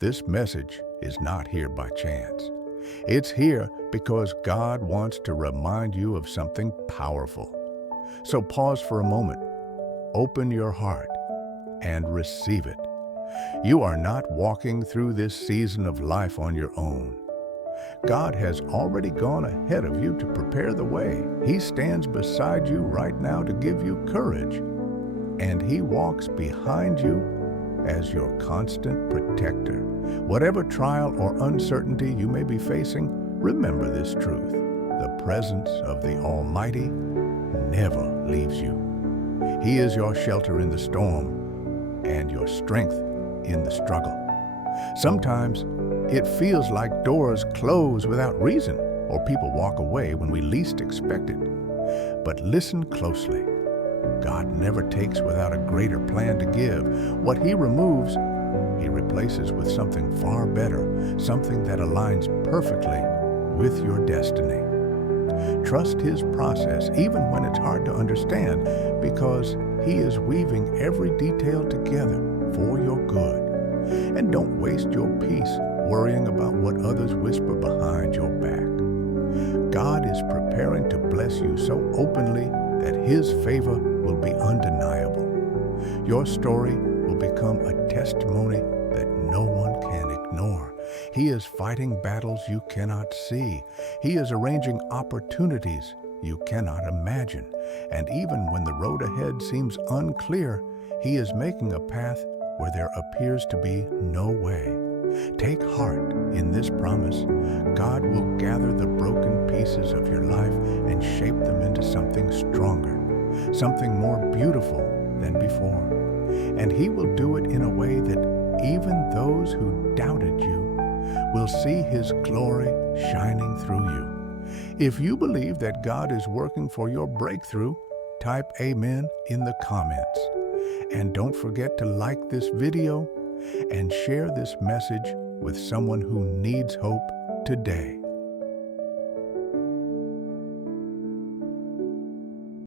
This message is not here by chance. It's here because God wants to remind you of something powerful. So pause for a moment, open your heart, and receive it. You are not walking through this season of life on your own. God has already gone ahead of you to prepare the way. He stands beside you right now to give you courage, and He walks behind you as your constant protector. Whatever trial or uncertainty you may be facing, remember this truth: the presence of the Almighty never leaves you. He is your shelter in the storm and your strength in the struggle. Sometimes it feels like doors close without reason, or people walk away when we least expect it. But listen closely. God never takes without a greater plan to give. What He removes, He replaces with something far better, something that aligns perfectly with your destiny. Trust His process even when it's hard to understand, because He is weaving every detail together for your good. And don't waste your peace worrying about what others whisper behind your back. God is preparing to bless you so openly that His favor will be undeniable. Your story will become a testimony that no one can ignore. He is fighting battles you cannot see. He is arranging opportunities you cannot imagine. And even when the road ahead seems unclear, He is making a path where there appears to be no way. Take heart in this promise. God will gather the broken pieces of your life and shape them into something stronger, something more beautiful than before. And He will do it in a way that even those who doubted you will see His glory shining through you. If you believe that God is working for your breakthrough, type Amen in the comments. And don't forget to like this video and share this message with someone who needs hope today.